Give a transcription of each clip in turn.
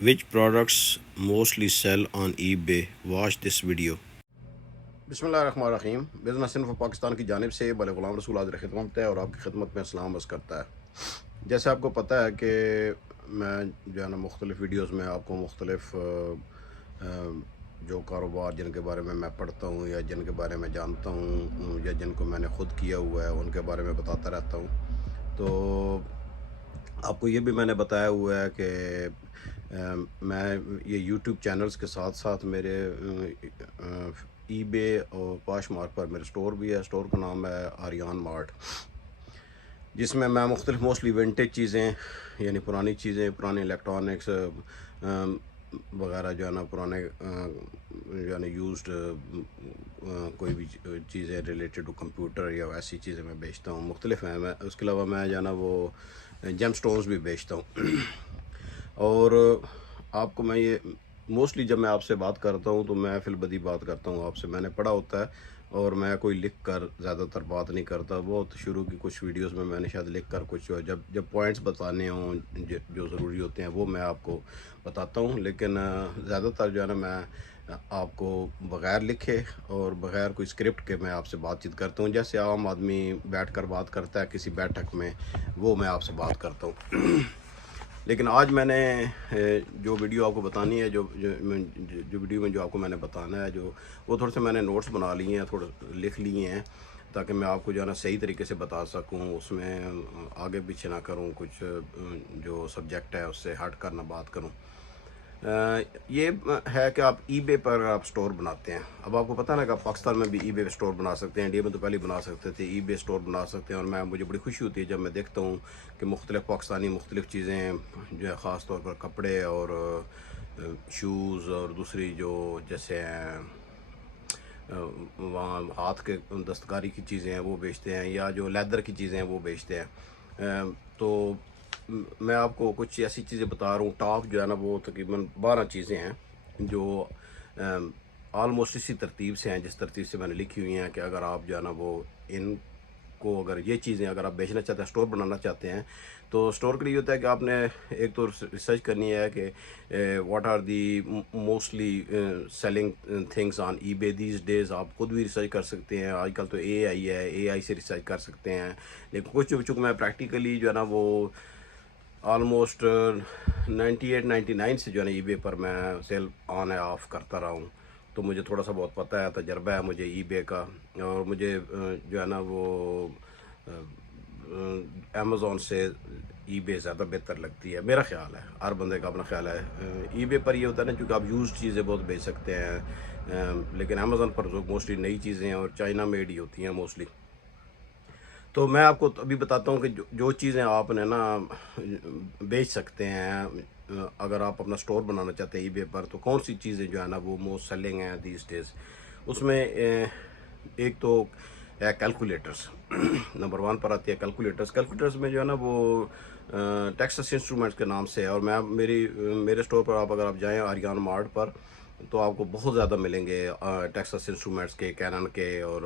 Which products mostly sell on eBay? Watch this video. بسم اللہ الرحمن الرحیم. بزنس انفو پاکستان کی جانب سے بھلے غلام رسول حاضر خدمت ہے اور آپ کی خدمت میں سلام عرض کرتا ہے. جیسے آپ کو پتہ ہے کہ میں جو ہے نا مختلف ویڈیوز میں آپ کو مختلف جو کاروبار جن کے بارے میں پڑھتا ہوں یا جن کے بارے میں جانتا ہوں یا جن کو میں نے خود کیا ہوا ہے ان کے بارے میں بتاتا رہتا ہوں. تو آپ کو یہ بھی میں نے بتایا ہوا ہے کہ میں یہ یوٹیوب چینلز کے ساتھ ساتھ میرے ای بے اور پاش مارک پر میرے سٹور بھی ہے. سٹور کا نام ہے آریان مارٹ، جس میں مختلف موسٹلی ونٹیج چیزیں یعنی پرانی چیزیں، پرانے الیکٹرانکس وغیرہ جو ہے نا، پرانے یعنی یوزڈ کوئی بھی چیزیں ریلیٹڈ ٹو کمپیوٹر یا ایسی چیزیں میں بیچتا ہوں. مختلف ہیں. میں اس کے علاوہ میں جو ہے نا وہ جیم سٹونز بھی بیچتا ہوں. اور آپ کو میں یہ موسٹلی جب میں آپ سے بات کرتا ہوں تو میں فی البدی بات کرتا ہوں آپ سے. میں نے پڑھا ہوتا ہے اور میں کوئی لکھ کر زیادہ تر بات نہیں کرتا. بہت شروع کی کچھ ویڈیوز میں نے شاید لکھ کر کچھ جب پوائنٹس بتانے ہوں جو ضروری ہوتے ہیں وہ میں آپ کو بتاتا ہوں. لیکن زیادہ تر جو ہے نا میں آپ کو بغیر لکھے اور بغیر کوئی اسکرپٹ کے میں آپ سے بات چیت کرتا ہوں. جیسے عام آدمی بیٹھ کر بات کرتا ہے کسی بیٹھک میں، وہ میں آپ سے بات کرتا ہوں. لیکن آج میں نے جو ویڈیو آپ کو بتانی ہے، جو ویڈیو میں جو آپ کو میں نے بتانا ہے، جو وہ تھوڑے سے میں نے نوٹس بنا لیے ہیں، تھوڑے لکھ لیے ہیں تاکہ میں آپ کو جو ہے نا صحیح طریقے سے بتا سکوں. اس میں آگے پیچھے نہ کروں، کچھ جو سبجیکٹ ہے اس سے ہٹ کر نہ بات کروں. یہ ہے کہ آپ ای بے پر آپ سٹور بناتے ہیں. اب آپ کو پتہ نا کہ آپ پاکستان میں بھی ای بے پہ سٹور بنا سکتے ہیں. انڈیا میں تو پہلے بنا سکتے تھے. ای بے سٹور بنا سکتے ہیں. اور مجھے بڑی خوشی ہوتی ہے جب میں دیکھتا ہوں کہ مختلف پاکستانی مختلف چیزیں جو ہے، خاص طور پر کپڑے اور شوز اور دوسری جو جیسے وہاں ہاتھ کے دستکاری کی چیزیں ہیں وہ بیچتے ہیں، یا جو لیدر کی چیزیں ہیں وہ بیچتے ہیں. تو میں آپ کو کچھ ایسی چیزیں بتا رہا ہوں. ٹاپ جو ہے نا وہ تقریباً 12 چیزیں ہیں جو آلموسٹ اسی ترتیب سے ہیں جس ترتیب سے میں نے لکھی ہوئی ہیں کہ اگر آپ جو ہے نا وہ ان کو اگر یہ چیزیں اگر آپ بیچنا چاہتے ہیں، سٹور بنانا چاہتے ہیں، تو سٹور کے لیے ہوتا ہے کہ آپ نے ایک تو ریسرچ کرنی ہے کہ what are the mostly selling things on eBay these days. آپ خود بھی ریسرچ کر سکتے ہیں. آج کل تو اے آئی ہے، اے آئی سے ریسرچ کر سکتے ہیں. لیکن کچھ چونکہ میں پریکٹیکلی جو ہے نا وہ آلموسٹ 98-99 سے جو ہے نا ای بے پر میں سیل آن ہے آف کرتا رہا ہوں. تو مجھے تھوڑا سا بہت پتہ ہے، تجربہ ہے مجھے ای بے کا. اور مجھے جو ہے نا وہ امیزون سے ای بے زیادہ بہتر لگتی ہے. میرا خیال ہے، ہر بندے کا اپنا خیال ہے. ای بے پر یہ ہوتا ہے نا کیونکہ آپ یوزڈ چیزیں بہت بیچ سکتے ہیں. لیکن امیزون پر موسٹلی نئی چیزیں ہیں اور چائنا میڈ ہی ہوتی ہیں موسٹلی. تو میں آپ کو ابھی بتاتا ہوں کہ جو چیزیں آپ نے نا بیچ سکتے ہیں اگر آپ اپنا سٹور بنانا چاہتے ہیں ای بے پر، تو کون سی چیزیں جو ہے نا وہ موسٹ سیلنگ ہیں دیز ڈیز. اس میں ایک تو ہے کیلکولیٹرز. نمبر 1 پر آتی ہے کیلکولیٹرز. کیلکولیٹرز میں جو ہے نا وہ ٹیکسس انسٹرومنٹس کے نام سے ہے. اور میرے سٹور پر اگر آپ جائیں آریان مارٹ پر، تو آپ کو بہت زیادہ ملیں گے ٹیکسس انسٹرومنٹس کے، کینن کے اور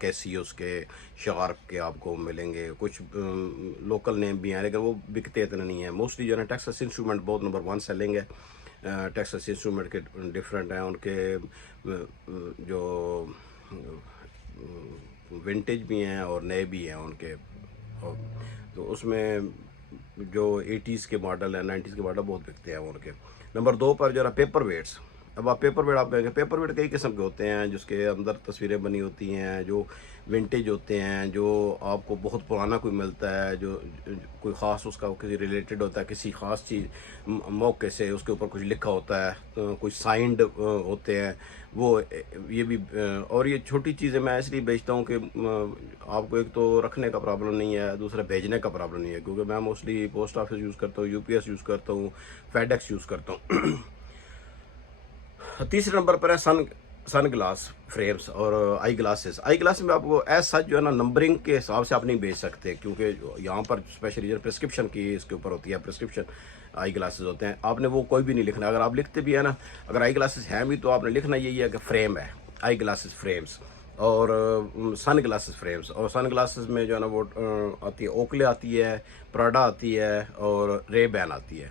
کیسیوس کے، شارک کے آپ کو ملیں گے. کچھ لوکل نیم بھی ہیں لیکن وہ بکتے اتنے نہیں ہیں. موسٹلی جو ہے نا ٹیکسس انسٹرومنٹ بہت نمبر 1 سیلنگ ہے. ٹیکسس انسٹرومنٹ کے ڈفرینٹ ہیں، ان کے جو ونٹیج بھی ہیں اور نئے بھی ہیں ان کے. تو اس میں جو 80s کے ماڈل ہیں، 90s کے ماڈل بہت بکتے ہیں ان کے. نمبر 2 پر جو ہے نا پیپر ویٹس. اب آپ پیپر ویٹ آپ کہیں گے، پیپر ویٹ کئی قسم کے ہوتے ہیں جس کے اندر تصویریں بنی ہوتی ہیں، جو ونٹیج ہوتے ہیں، جو آپ کو بہت پرانا کوئی ملتا ہے، جو کوئی خاص اس کا کسی ریلیٹڈ ہوتا ہے کسی خاص چیز موقع سے، اس کے اوپر کچھ لکھا ہوتا ہے، کوئی سائنڈ ہوتے ہیں وہ. یہ بھی اور یہ چھوٹی چیزیں میں اس لیے بیچتا ہوں کہ آپ کو ایک تو رکھنے کا پرابلم نہیں ہے، دوسرا بھیجنے کا پرابلم نہیں ہے. کیونکہ میں موسٹلی پوسٹ آفس یوز کرتا ہوں، یو پی ایس یوز کرتا ہوں، فیڈ ایکس یوز کرتا ہوں. تیسرے نمبر پر ہے سن گلاس فریمز اور آئی گلاسز. آئی گلاسز میں آپ کو ایز سچ جو ہے نا نمبرنگ کے حساب سے آپ نہیں بیچ سکتے، کیونکہ یہاں پر اسپیشلی پرسکرپشن کی اس کے اوپر ہوتی ہے. پرسکرپشن آئی گلاسز ہوتے ہیں، آپ نے وہ کوئی بھی نہیں لکھنا. اگر آپ لکھتے بھی ہیں نا، اگر آئی گلاسز ہیں بھی تو آپ نے لکھنا یہی ہے کہ فریم ہے، آئی گلاسز فریمز اور سن گلاسز فریمز. اور سن گلاسز میں جو ہے نا وہ آتی ہے اوکلے آتی ہے، پراڈا آتی ہے اور رے بین آتی ہے.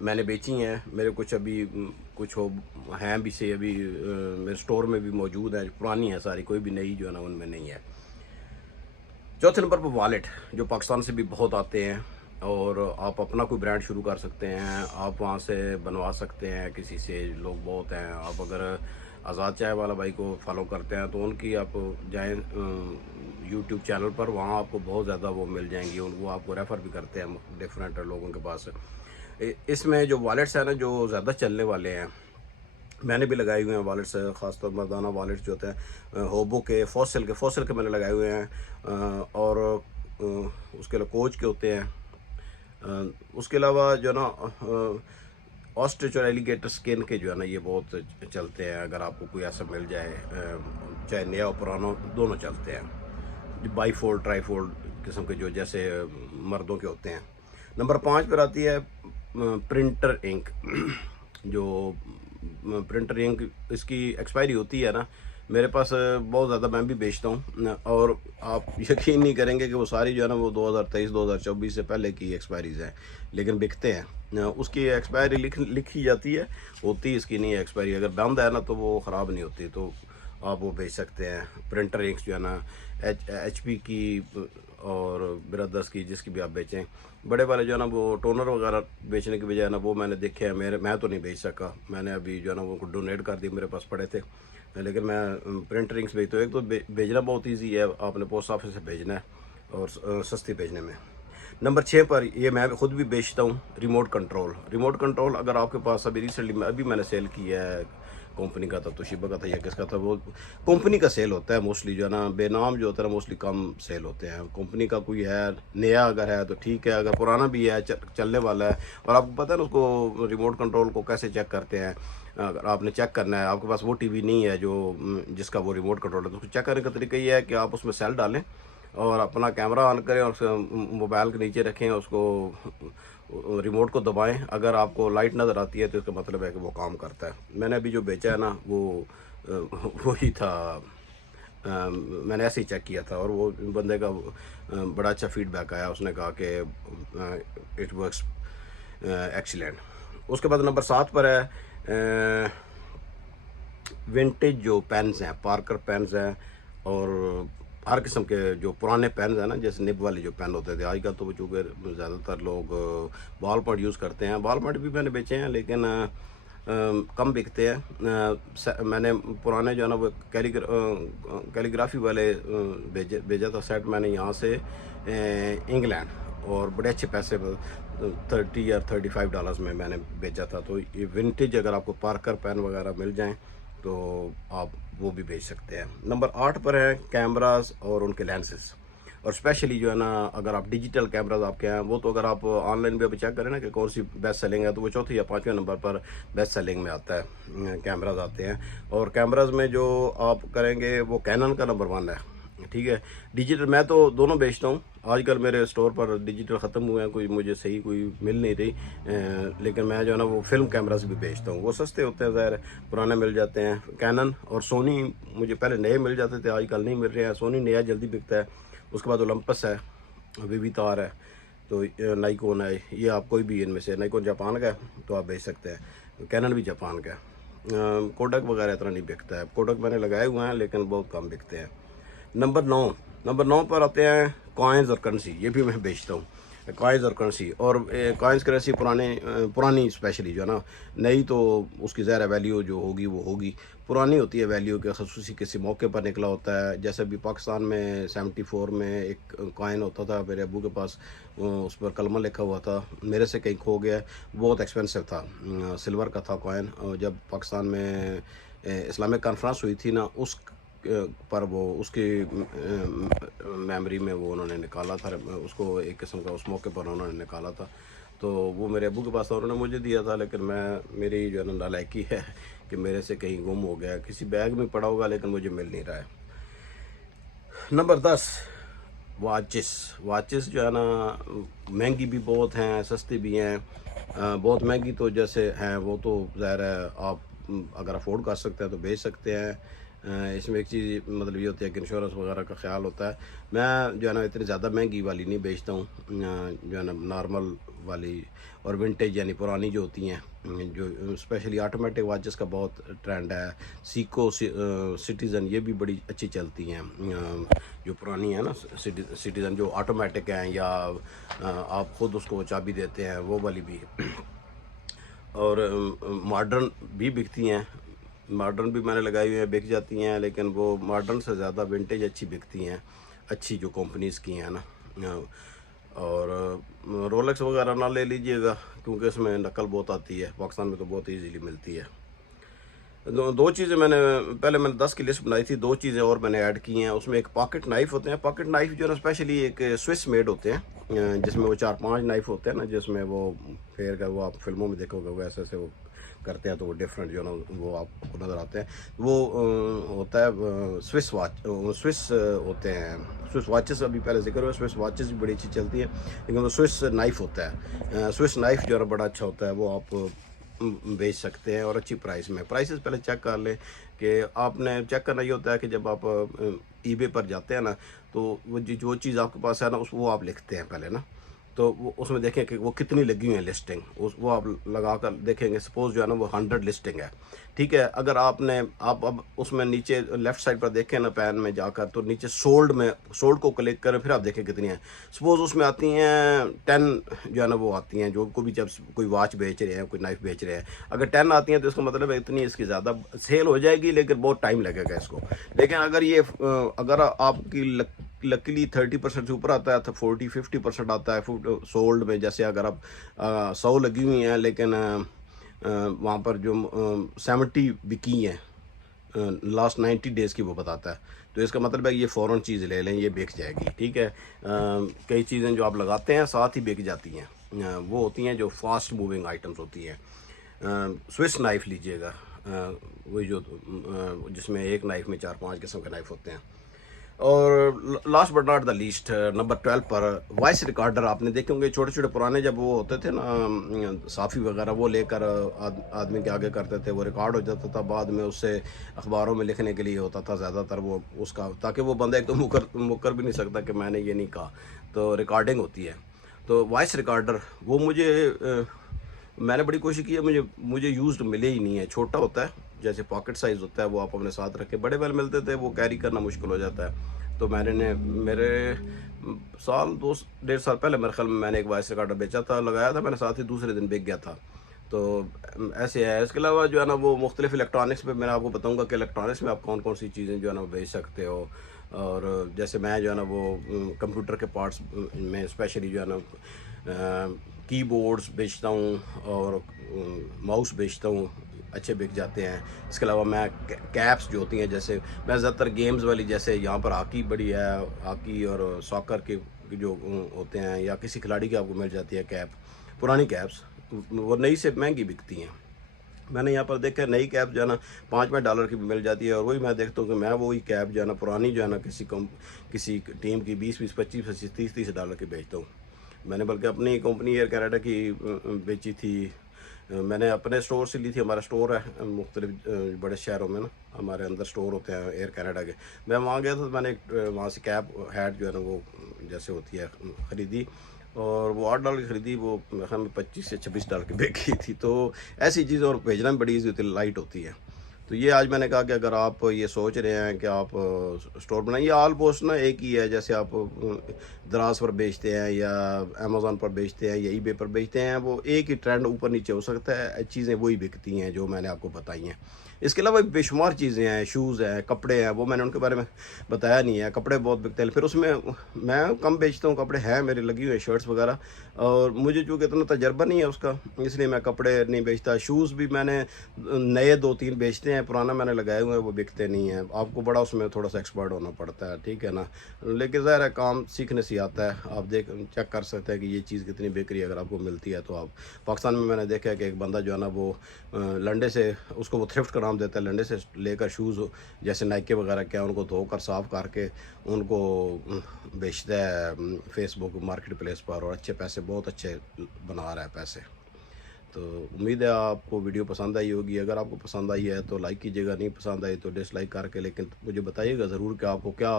میں نے بیچی ہیں. میرے کچھ ابھی کچھ ہیں بھی سے ابھی میرے اسٹور میں بھی موجود ہیں, پرانی ہیں ساری, کوئی بھی نئی جو ہے نا ان میں نہیں ہے. چوتھے نمبر پر والیٹ, جو پاکستان سے بھی بہت آتے ہیں, اور آپ اپنا کوئی برانڈ شروع کر سکتے ہیں, آپ وہاں سے بنوا سکتے ہیں کسی سے, لوگ بہت ہیں. آپ اگر آزاد چائے والا بھائی کو فالو کرتے ہیں تو ان کی آپ جائیں یوٹیوب چینل پر, وہاں آپ کو بہت زیادہ وہ مل جائیں گی, وہ آپ کو ریفر بھی کرتے ہیں ڈفرینٹ لوگوں کے پاس. اس میں جو والیٹس ہیں نا جو زیادہ چلنے والے ہیں, میں نے بھی لگائے ہوئے ہیں والیٹس, خاص طور مردانہ والیٹس جو ہوتے ہیں, ہوبو کے, فوسل کے میں نے لگائے ہوئے ہیں, اور اس کے علاوہ کوچ کے ہوتے ہیں. اس کے علاوہ جو ہے نا آسٹرچ اور ایلیگیٹر سکن کے جو ہے نا یہ بہت چلتے ہیں. اگر آپ کو کوئی ایسا مل جائے, چاہے نیا اور پرانا دونوں چلتے ہیں. بائی فولڈ, ٹرائی فولڈ قسم کے جو جیسے مردوں کے ہوتے ہیں. نمبر 5 پر آتی ہے پرنٹر انک. جو پرنٹر انک اس کی ایکسپائری ہوتی ہے نا, میرے پاس بہت زیادہ میں بھی بیچتا ہوں, اور آپ یقین نہیں کریں گے کہ وہ ساری جو ہے نا وہ 2023 2024 سے پہلے کی ایکسپائریز ہیں, لیکن بکتے ہیں. اس کی ایکسپائری لکھی جاتی ہے, ہوتی اس کی نہیں ہے ایکسپائری. اگر بند ہے نا تو وہ خراب نہیں ہوتی, تو آپ وہ بیچ سکتے ہیں. پرنٹر انکس جو ہے نا ایچ پی کی اور برادرز کی, جس کی بھی آپ بیچیں. بڑے والے جو ہے نا وہ ٹونر وغیرہ بیچنے کی بجائے نا وہ میں نے دیکھے ہیں, میں تو نہیں بیچ سکا, میں نے ابھی جو ہے نا وہ ڈونیٹ کر دی, میرے پاس پڑے تھے. لیکن میں پرنٹر انکس بیچتا ہوں. ایک تو بھیجنا بہت ایزی ہے, آپ نے پوسٹ آفس سے بھیجنا ہے, اور سستی بھیجنے میں. نمبر 6 پر یہ میں خود بھی بیچتا ہوں, ریموٹ کنٹرول. ریموٹ کنٹرول اگر آپ کے پاس ابھی ریسنٹلی میں نے سیل کیا ہے, کمپنی کا تھا, توشیبا کا تھا یا کس کا تھا, وہ کمپنی کا سیل ہوتا ہے موسٹلی جو ہے نا. بے نام جو ہوتا ہے نا موسٹلی کم سیل ہوتے ہیں. کمپنی کا کوئی ہے نیا اگر ہے تو ٹھیک ہے, اگر پرانا بھی ہے چلنے والا ہے, اور آپ کو پتہ ہے نا اس کو ریموٹ کنٹرول کو کیسے چیک کرتے ہیں. اگر آپ نے چیک کرنا ہے, آپ کے پاس وہ ٹی وی نہیں ہے جو جس کا وہ ریموٹ کنٹرول ہے, تو اس کو چیک کرنے کا طریقہ یہ ہے کہ آپ اس میں سیل ڈالیں اور اپنا کیمرہ آن کریں, اور موبائل کے نیچے رکھیں, اس کو ریموٹ کو دبائیں. اگر آپ کو لائٹ نظر آتی ہے تو اس کا مطلب ہے کہ وہ کام کرتا ہے. میں نے ابھی جو بیچا ہے نا وہ وہی تھا, میں نے ایسے ہی چیک کیا تھا, اور وہ بندے کا بڑا اچھا فیڈ بیک آیا. اس نے کہا کہ اٹ ورکس ایکسیلنٹ. اس کے بعد نمبر 7 پر ہے ونٹیج جو پینز ہیں, پارکر پینز ہیں, اور ہر قسم کے جو پرانے پینز ہیں نا, جیسے نب والے جو پین ہوتے تھے. آج کل تو چونکہ زیادہ تر لوگ بال پوائنٹ یوز کرتے ہیں. بال پوائنٹ بھی میں نے بیچے ہیں لیکن کم بکتے ہیں. میں نے پرانے جو ہے نا وہ کیلیگرافی والے بھیجا تھا سیٹ میں نے یہاں سے انگلینڈ, اور بڑے اچھے پیسے $30 یا $35 میں نے بیچا تھا. تو یہ ونٹیج اگر آپ کو پارکر پین وغیرہ مل جائیں تو آپ وہ بھی بیچ سکتے ہیں. نمبر 8 پر ہے کیمراز اور ان کے لینسز, اور اسپیشلی جو ہے نا اگر آپ ڈیجیٹل کیمراز آپ کے ہیں, وہ تو اگر آپ آن لائن بھی ابھی چیک کریں نا کہ کون سی بیسٹ سیلنگ ہے, تو وہ 4 یا 5 نمبر پر بیسٹ سیلنگ میں آتا ہے, کیمراز آتے ہیں. اور کیمراز میں جو آپ کریں گے وہ کینن کا نمبر 1 ہے, ٹھیک ہے. ڈیجیٹل میں تو دونوں بیچتا ہوں. آج کل میرے اسٹور پر ڈیجیٹل ختم ہوئے ہیں, کوئی مجھے صحیح کوئی مل نہیں رہی, لیکن میں جو ہے نا وہ فلم کیمراز بھی بیچتا ہوں. وہ سستے ہوتے ہیں, ظاہر پرانے مل جاتے ہیں. کینن اور سونی مجھے پہلے نئے مل جاتے تھے, آج کل نہیں مل رہے ہیں. سونی نیا جلدی بکتا ہے. اس کے بعد اولمپس ہے, وی تار ہے, تو نائکون ہے. یہ آپ کوئی بھی ان میں سے, نائکون جاپان کا ہے تو آپ بیچ سکتے ہیں, کینن بھی جاپان کا ہے. کوڈک وغیرہ اتنا نہیں بکتا ہے. کوڈک میں نے لگائے ہوئے ہیں لیکن بہت کم بکتے ہیں. نمبر 9 پر آتے ہیں کوائنز اور کرنسی. یہ بھی میں بیچتا ہوں, کوائنز اور کرنسی. اور کوائنز کرنسی پرانی اسپیشلی جو ہے نا, نئی تو اس کی ظاہر ویلیو جو ہوگی وہ ہوگی, پرانی ہوتی ہے ویلیو کے خصوصی کسی موقع پر نکلا ہوتا ہے. جیسے ابھی پاکستان میں 74 میں ایک کوائن ہوتا تھا میرے ابو کے پاس, اس پر کلمہ لکھا ہوا تھا, میرے سے کہیں کھو گیا, بہت ایکسپینسو تھا, سلور کا تھا کوائن. جب پاکستان میں اسلامک کانفرنس ہوئی تھی نا, اس پر وہ اس کی میموری میں وہ انہوں نے نکالا تھا, اس کو ایک قسم کا اس موقع پر انہوں نے نکالا تھا. تو وہ میرے ابو کے پاس تھا, انہوں نے مجھے دیا تھا, لیکن میری جو ہے نا نالائکی ہے کہ میرے سے کہیں گم ہو گیا, کسی بیگ میں پڑا ہوگا لیکن مجھے مل نہیں رہا ہے. نمبر 10 واچز جو ہے نا مہنگی بھی بہت ہیں, سستی بھی ہیں. بہت مہنگی تو جیسے ہیں وہ تو ظاہر ہے آپ اگر افورڈ کر سکتے ہیں تو بیچ سکتے ہیں. اس میں ایک چیز مطلب یہ ہوتی ہے کہ انشورنس وغیرہ کا خیال ہوتا ہے. میں جو ہے نا اتنی زیادہ مہنگی والی نہیں بیچتا ہوں, جو ہے نا نارمل والی اور ونٹیج یعنی پرانی جو ہوتی ہیں, جو اسپیشلی آٹومیٹک واچز کا بہت ٹرینڈ ہے. سیکو سٹیزن یہ بھی بڑی اچھی چلتی ہیں, جو پرانی ہیں نا سٹیزن جو آٹومیٹک ہیں, یا آپ خود اس کو چابی دیتے ہیں وہ والی بھی. اور ماڈرن بھی بکتی ہیں, ماڈرن بھی میں نے لگائی ہوئی ہیں, بک جاتی ہیں, لیکن وہ ماڈرن سے زیادہ ونٹیج اچھی بکتی ہیں, اچھی جو کمپنیز کی ہیں نا. اور رولیکس وغیرہ نہ لے لیجئے گا کیونکہ اس میں نقل بہت آتی ہے, پاکستان میں تو بہت ایزیلی ملتی ہے. دو چیزیں میں نے 10 کی لسٹ بنائی تھی, 2 چیزیں اور میں نے ایڈ کی ہیں. اس میں ایک پاکٹ نائف ہوتے ہیں, پاکٹ نائف جو ہے نا اسپیشلی ایک سوئس میڈ ہوتے ہیں, جس میں وہ 4-5 نائف ہوتے ہیں نا, جس میں وہ پھیر کر وہ آپ فلموں میں دیکھو گے وہ ایسے ایسے وہ کرتے ہیں, تو وہ ڈفرینٹ جو ہے نا وہ آپ کو نظر آتے ہیں. وہ ہوتا ہے سوئس واچ, سوئس ہوتے ہیں. سوئس واچز ابھی پہلے ذکر ہوا, سوئس واچز بھی بڑی اچھی چلتی ہیں, لیکن وہ سوئس نائف ہوتا ہے. سوئس نائف جو ہے بڑا اچھا ہوتا ہے, وہ آپ بیچ سکتے ہیں اور اچھی پرائس میں. پرائسز پہلے چیک کر لیں, کہ آپ نے چیک کرنا یہ ہوتا ہے کہ جب آپ ای بے پر جاتے ہیں نا, تو وہ جو چیز آپ کے پاس ہے نا وہ آپ لکھتے ہیں پہلے نا, تو وہ اس میں دیکھیں کہ وہ کتنی لگی ہوئی ہیں لسٹنگ, وہ آپ لگا کر دیکھیں گے. سپوز جو ہے نا وہ 100 لسٹنگ ہے, ٹھیک ہے. اگر آپ اب اس میں نیچے لیفٹ سائڈ پر دیکھیں نا پین میں جا کر, تو نیچے سولڈ کو کلک کریں, پھر آپ دیکھیں کتنی ہیں. سپوز اس میں آتی ہیں 10 جو ہے نا وہ آتی ہیں, جو بھی جب کوئی واچ بیچ رہے ہیں, کوئی نائف بیچ رہے ہیں, اگر 10 آتی ہیں تو اس کا مطلب ہے اتنی اس کی زیادہ سیل ہو جائے گی, لیکن بہت ٹائم لگے گا اس کو. لیکن اگر آپ کی لکیلی 30% سے اوپر آتا ہے, تو 40-50% آتا ہے سولڈ میں. جیسے اگر آپ 100 لگی ہوئی ہیں, لیکن وہاں پر جو 70 بکی ہیں لاسٹ 90 ڈیز کی وہ بتاتا ہے, تو اس کا مطلب ہے یہ فوراً چیز لے لیں, یہ بک جائے گی, ٹھیک ہے. کئی چیزیں جو آپ لگاتے ہیں ساتھ ہی بک جاتی ہیں, وہ ہوتی ہیں جو فاسٹ موونگ آئٹمز ہوتی ہیں. سوئس نائف لیجئے گا, وہی جو جس میں ایک نائف میں 4-5 قسم کے نائف ہوتے ہیں. اور last but not the least, number 12 پر وائس ریکارڈر. آپ نے دیکھے ہوں گے چھوٹے چھوٹے پرانے جب وہ ہوتے تھے نا صافی وغیرہ, وہ لے کر آدمی کے آگے کرتے تھے, وہ ریکارڈ ہو جاتا تھا, بعد میں اس سے اخباروں میں لکھنے کے لیے ہوتا تھا زیادہ تر وہ اس کا, تاکہ وہ بندہ ایک تو مکر بھی نہیں سکتا کہ میں نے یہ نہیں کہا, تو ریکارڈنگ ہوتی ہے. تو وائس ریکارڈر وہ میں نے بڑی کوشش کی ہے, مجھے یوزڈ ملے ہی نہیں ہے. چھوٹا ہوتا ہے, جیسے پاکٹ سائز ہوتا ہے, وہ آپ اپنے ساتھ رکھے. بڑے بیل ملتے تھے, وہ کیری کرنا مشکل ہو جاتا ہے. تو میرے 1.5 سال پہلے میرے خیال میں نے ایک وائس ریکارڈر بیچا تھا, لگایا تھا میں نے, ساتھ ہی دوسرے دن بک گیا تھا. تو ایسے ہے. اس کے علاوہ جو ہے نا وہ مختلف الیکٹرانکس پہ میں آپ کو بتاؤں گا کہ الیکٹرانکس میں آپ کون کون سی چیزیں جو ہے نا وہ بیچ سکتے ہو. اور جیسے میں جو ہے نا وہ کمپیوٹر کے پارٹس میں اسپیشلی جو ہے نا کی بورڈز بیچتا ہوں اور ماؤس بیچتا ہوں, اچھے بک جاتے ہیں. اس کے علاوہ میں کیپس جو ہوتی ہیں, جیسے میں زیادہ تر گیمز والی, جیسے یہاں پر ہاکی بڑی ہے, ہاکی اور ساکر کے جو ہوتے ہیں, یا کسی کھلاڑی کی آپ کو مل جاتی ہے کیپ, پرانی کیپس, وہ نئی سے مہنگی بکتی ہیں. میں نے یہاں پر دیکھا نئی کیپ جو ہے نا $5 کی بھی مل جاتی ہے, اور وہی میں دیکھتا ہوں کہ میں وہی کیپ جو ہے نا پرانی جو ہے نا کسی ٹیم کی 20-20, 25-25, $30 کی بیچتا ہوں. میں نے بلکہ اپنی کمپنی ایئر کینیڈا کی بیچی تھی, میں نے اپنے سٹور سے لی تھی. ہمارا سٹور ہے مختلف بڑے شہروں میں نا, ہمارے اندر سٹور ہوتے ہیں ایئر کینیڈا کے. میں وہاں گیا تھا, تو میں نے وہاں سے کیپ ہیٹ جو ہے نا وہ جیسے ہوتی ہے خریدی, اور وہ $8 کی خریدی, وہ میرے خیال میں $25 سے $26 کی بیک کی تھی. تو ایسی چیزیں, اور بھیجنا بھی بڑی ایزی ہوتی ہے, لائٹ ہوتی ہے. تو یہ آج میں نے کہا کہ اگر آپ یہ سوچ رہے ہیں کہ آپ سٹور بنائیں, یہ آلموسٹ نا ایک ہی ہے. جیسے آپ دراز پر بیچتے ہیں, یا امیزون پر بیچتے ہیں, یا ای بے پر بیچتے ہیں, وہ ایک ہی ٹرینڈ اوپر نیچے ہو سکتا ہے, چیزیں وہی بکتی ہیں جو میں نے آپ کو بتائی ہیں. اس کے علاوہ بے شمار چیزیں ہیں, شوز ہیں, کپڑے ہیں, وہ میں نے ان کے بارے میں بتایا نہیں ہے. کپڑے بہت بکتے ہیں, پھر اس میں کم بیچتا ہوں. کپڑے ہیں میرے لگی ہوئے, شرٹس وغیرہ, اور مجھے چونکہ اتنا تجربہ نہیں ہے اس کا, اس لیے میں کپڑے نہیں بیچتا. شوز بھی میں نے نئے 2-3 بیچتے ہیں, پرانا میں نے لگائے ہوئے ہیں, وہ بکتے نہیں ہیں. آپ کو بڑا اس میں تھوڑا سا ایکسپرٹ ہونا پڑتا ہے, ٹھیک ہے نا. لیکن ظاہر ہے کام سیکھنے سے آتا ہے. آپ چیک کر سکتے ہیں کہ یہ چیز کتنی بک رہی ہے. اگر آپ کو ملتی ہے تو آپ پاکستان میں نے دیکھا ہے کہ ایک بندہ جو ہے نا وہ لنڈے سے, اس کو وہ تھرفٹ کا نام دیتا ہے, لنڈے سے لے کر شوز جیسے نائکی وغیرہ کیا, ان کو دھو کر صاف کر کے ان کو بیچتا ہے فیس بک مارکیٹ پلیس پر, اور اچھے پیسے, بہت اچھے بنا رہا ہے پیسے. تو امید ہے آپ کو ویڈیو پسند آئی ہوگی. اگر آپ کو پسند آئی ہے تو لائک کیجیے گا, نہیں پسند آئی تو ڈس لائک کر کے, لیکن مجھے بتائیے گا ضرور کہ آپ کو کیا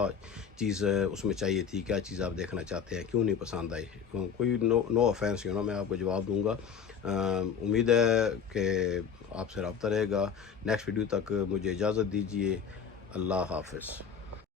چیز اس میں چاہیے تھی, کیا چیز آپ دیکھنا چاہتے ہیں, کیوں نہیں پسند آئی. کوئی نو آفینس میں آپ کو جواب دوں گا. امید ہے کہ آپ سے رابطہ رہے گا. نیکسٹ ویڈیو تک مجھے اجازت دیجیے. اللہ حافظ.